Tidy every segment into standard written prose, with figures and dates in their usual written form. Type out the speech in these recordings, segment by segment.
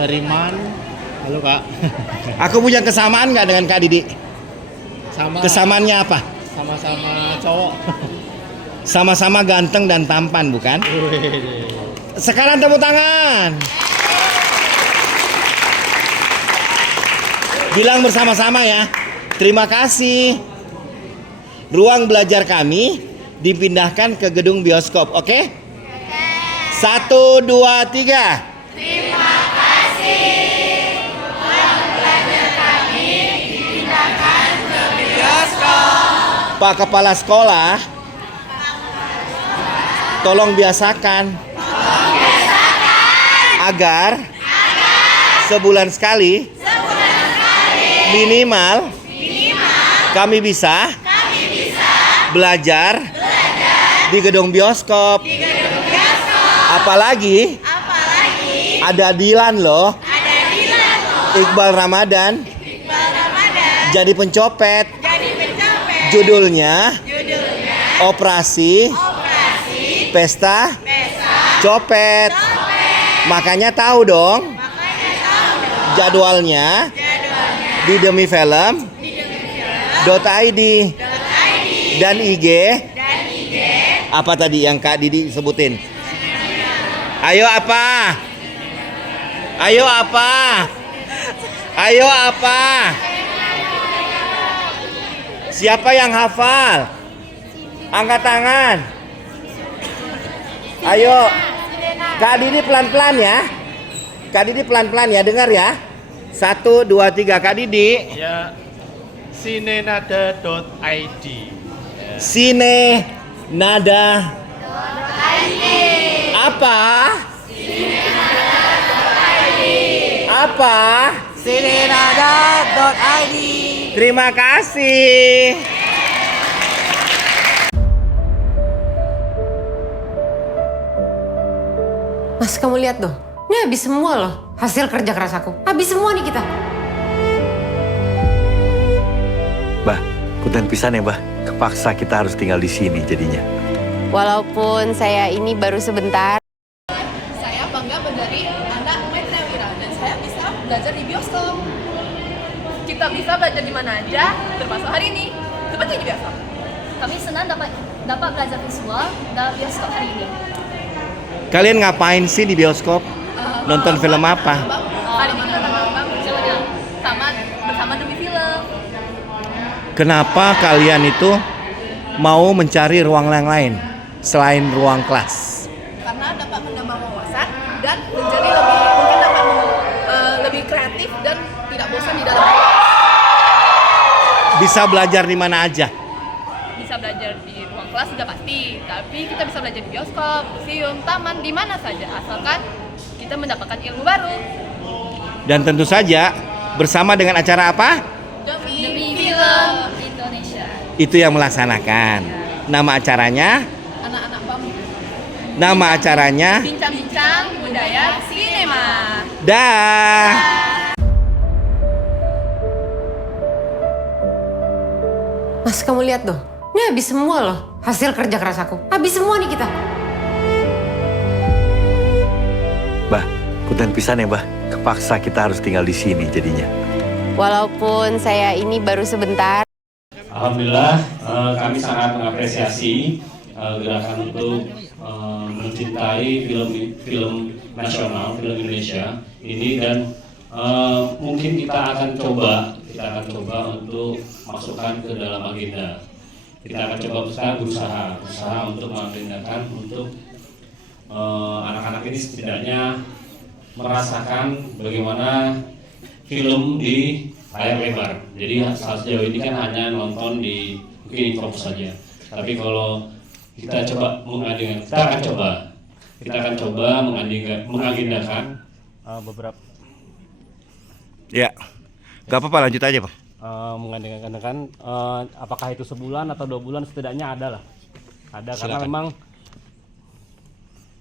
dari mana? Halo Kak. Aku punya kesamaan nggak dengan Kak Didi? Sama. Kesamaannya apa? Sama-sama cowok. Sama-sama ganteng dan tampan, bukan? Wih. Sekarang tepuk tangan. Bilang bersama-sama ya. Terima kasih. Ruang belajar kami dipindahkan ke gedung bioskop, oke? 1, 2, 3. Terima kasih. Ruang belajar kami dipindahkan ke bioskop. Pak Kepala Sekolah, tolong biasakan agar sebulan sekali minimal kami bisa belajar di gedung bioskop. Apalagi ada Dilan loh. Iqbal Ramadan. Jadi pencopet. Judulnya Operasi Pesta Copet. Makanya tahu dong jadwalnya di demifilm.id dan IG. Apa tadi yang Kak Didi sebutin? Ayo apa? Ayo apa? Ayo apa? Siapa yang hafal? Angkat tangan. Ayo. Kak Didi pelan-pelan ya. Kak Didi pelan-pelan ya, dengar ya. 1, 2, 3. Kak Didi. Ya. Sinenada.id. Sine nada apa? Apa? Sinenada.id. Terima kasih. Mas, kamu lihat tuh. Ini habis semua loh hasil kerja keras aku. Habis semua nih kita. Bah, punten pisan ya, Bah. Kepaksa kita harus tinggal di sini jadinya. Walaupun saya ini baru sebentar. Saya bangga menjadi anak Maitreya Wira dan saya bisa belajar di bioskop. Kita bisa belajar di mana aja, termasuk hari ini, seperti di bioskop. Kami senang dapat belajar visual dalam bioskop hari ini. Kalian ngapain sih di bioskop? Nonton film apa? Hari ini kita bang bersama demi film. Kenapa kalian itu mau mencari ruang yang lain selain ruang kelas? Karena dapat menambah wawasan dan menjadi mungkin dapat lebih kreatif dan tidak bosan di dalam kelas. Bisa belajar di mana aja? Bisa belajar di ruang kelas sudah pasti, tapi kita bisa belajar di bioskop, museum, taman, di mana saja asalkan kita mendapatkan ilmu baru. Dan tentu saja bersama dengan acara apa? Demi film Indonesia. Itu yang melaksanakan. Nama acaranya? anak-anak bambu. Nama acaranya? Bincang-bincang budaya sinema. Dah. Mas, kamu lihat tuh. Ini habis semua loh hasil kerja keras aku. Habis semua nih kita. Bah, punten pisan ya, Bah. Kepaksa kita harus tinggal di sini jadinya. Walaupun saya ini baru sebentar. Alhamdulillah, kami sangat mengapresiasi gerakan untuk mencintai film nasional, film Indonesia ini, dan mungkin kita akan coba untuk masukkan ke dalam agenda. Kita akan coba berusaha untuk mengagendakan untuk anak-anak ini setidaknya merasakan bagaimana film di layar lebar. Jadi sejauh ini kan hanya nonton di mungkin info saja. Tapi kalau kita akan coba mengagendakan beberapa. Ya, gak apa-apa, lanjut aja Pak. Mengagendakan apakah itu sebulan atau 2 bulan, setidaknya ada lah. Ada. Silakan.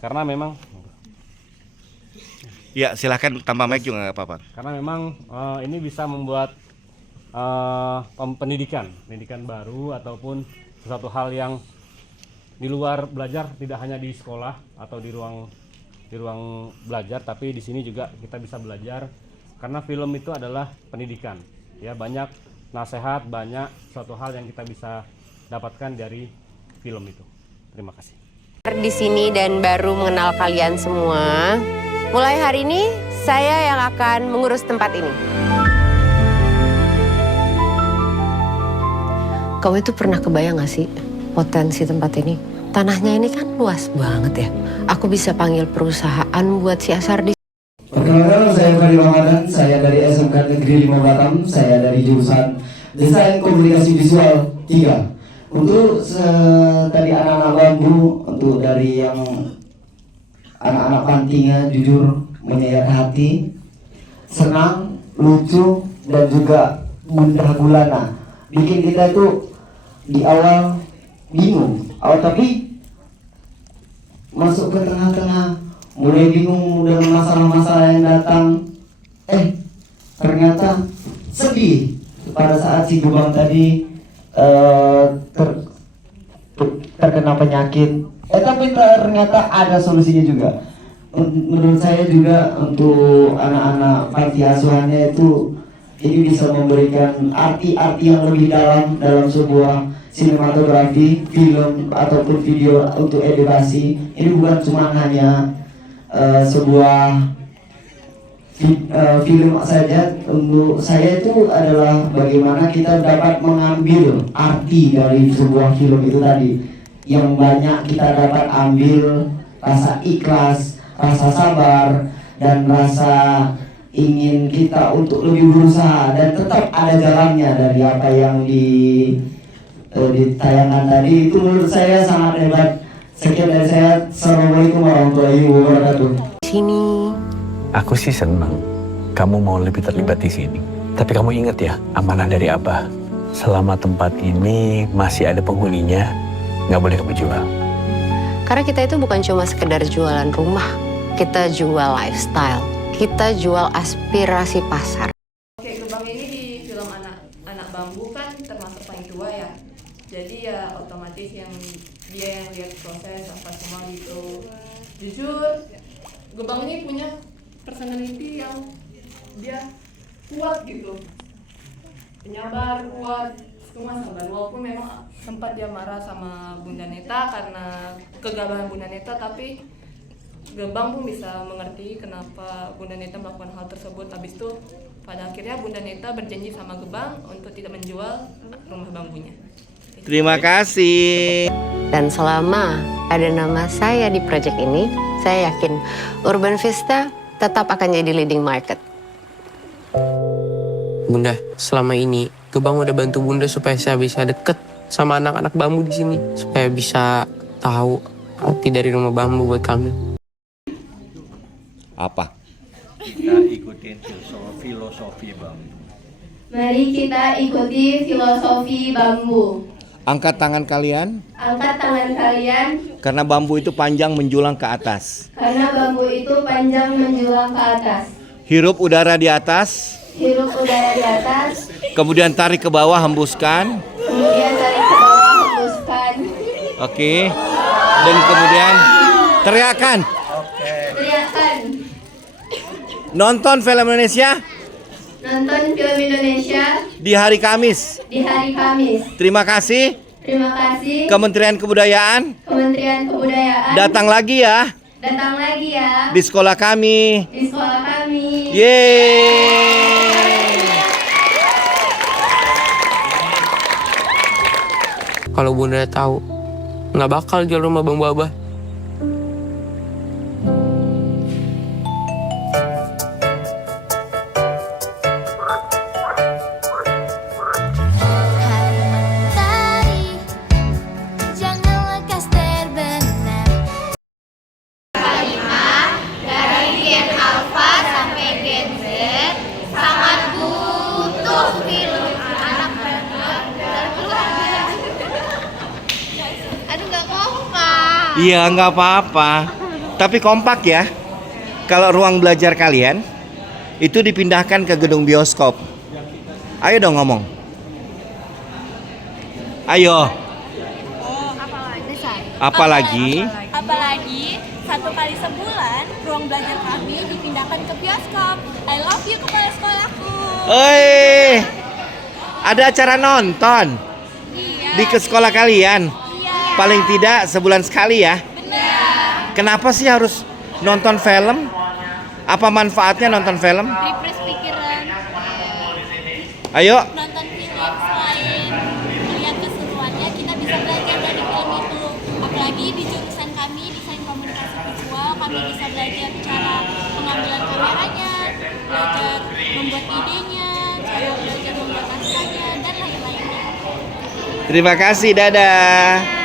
Karena memang Ya, silakan tambah mic juga nggak apa-apa. Karena memang ini bisa membuat pendidikan baru ataupun sesuatu hal yang di luar belajar, tidak hanya di sekolah atau di ruang di ruang belajar, tapi di sini juga kita bisa belajar karena film itu adalah pendidikan. Ya, banyak nasihat, banyak suatu hal yang kita bisa dapatkan dari film itu. Terima kasih. Di sini dan baru mengenal kalian semua. Mulai hari ini saya yang akan mengurus tempat ini. Kamu itu pernah kebayang gak sih potensi tempat ini? Tanahnya ini kan luas banget ya. Aku bisa panggil perusahaan buat si Asardi. Perkenalkan, saya Fadi Ramadan, saya dari SMK Negeri 5 Batam, saya dari jurusan Desain Komunikasi Visual 3. Untuk tadi anak-anak bambu, untuk dari yang anak-anak pantinya jujur menyayat hati, senang, lucu, dan juga mudah gulana. Bikin kita tuh di awal bingung, tapi masuk ke tengah-tengah mulai bingung dengan masalah-masalah yang datang, ternyata sedih pada saat si Gebang tadi terkena penyakit, tapi ternyata ada solusinya juga. Menurut saya juga untuk anak-anak panti asuhannya itu ini bisa memberikan arti-arti yang lebih dalam sebuah sinematografi, film ataupun video untuk edukasi. Ini bukan cuma hanya sebuah film saja. Untuk saya itu adalah bagaimana kita dapat mengambil arti dari sebuah film itu tadi. Yang banyak kita dapat ambil rasa ikhlas, rasa sabar, dan rasa ingin kita untuk lebih berusaha, dan tetap ada jalannya dari apa yang ditayangkan tadi. Itu menurut saya sangat hebat. Sekian dari saya. Assalamualaikum warahmatullahi wabarakatuh. Sini. Aku sih senang kamu mau lebih terlibat di sini. Tapi kamu ingat ya, amanah dari Abah. Selama tempat ini masih ada penghuninya, nggak boleh kamu jual. Karena kita itu bukan cuma sekedar jualan rumah, kita jual lifestyle, kita jual aspirasi pasar. Oke, Gebang ini di film anak bambu kan termasuk paling tua ya. Jadi ya otomatis dia yang lihat proses apa semua gitu. Jujur, Gebang ini punya personality yang dia kuat gitu. Penyabar, kuat, semua sabar. Walaupun memang sempat dia marah sama Bunda Neta karena kegagalan Bunda Neta, tapi Gebang pun bisa mengerti kenapa Bunda Neta melakukan hal tersebut. Habis itu pada akhirnya Bunda Neta berjanji sama Gebang untuk tidak menjual rumah bambunya. Terima kasih. Dan selama ada nama saya di proyek ini, saya yakin Urban Vista tetap akan jadi leading market. Bunda, selama ini Gebang udah bantu Bunda supaya saya bisa deket sama anak-anak bambu di sini, supaya bisa tahu arti dari rumah bambu buat kami. Apa? Kita ikutin filosofi bambu. Mari kita ikuti filosofi bambu. Angkat tangan kalian. Angkat tangan kalian. Karena bambu itu panjang menjulang ke atas. Karena bambu itu panjang menjulang ke atas. Hirup udara di atas. Hirup udara di atas. Kemudian tarik ke bawah, hembuskan. Kemudian tarik ke bawah, hembuskan. Oke. Dan kemudian teriakan. Teriakan. Nonton film Indonesia. Nonton film Indonesia Di hari Kamis. di hari Kamis. Terima kasih. Terima kasih Kementerian Kebudayaan. Kementerian Kebudayaan. Datang lagi ya Datang lagi ya di sekolah kami. di sekolah kami. Yeay. Kalau Bunda tahu, nggak bakal jual rumah bambu Abah. Iya, nggak apa-apa. Tapi kompak ya. Kalau ruang belajar kalian itu dipindahkan ke gedung bioskop. Ayo dong ngomong. Ayo. Apalagi? Apalagi 1 kali sebulan, ruang belajar kami dipindahkan ke bioskop. I love you kepala sekolahku. Oi, ada acara nonton Iya. di ke sekolah kalian? Iya. Paling tidak sebulan sekali ya? Benar. Kenapa sih harus nonton film? Apa manfaatnya nonton film? Refresh pikiran. Ayo, Nonton film selain melihat keseruannya, kita bisa belajar dari film itu. Apalagi di jurusan kami desain komunikasi visual, kami bisa belajar cara pengambilan kameranya, belajar membuat idenya, cara belajar membuat naskahnya dan lain-lainnya. terima kasih, dadah.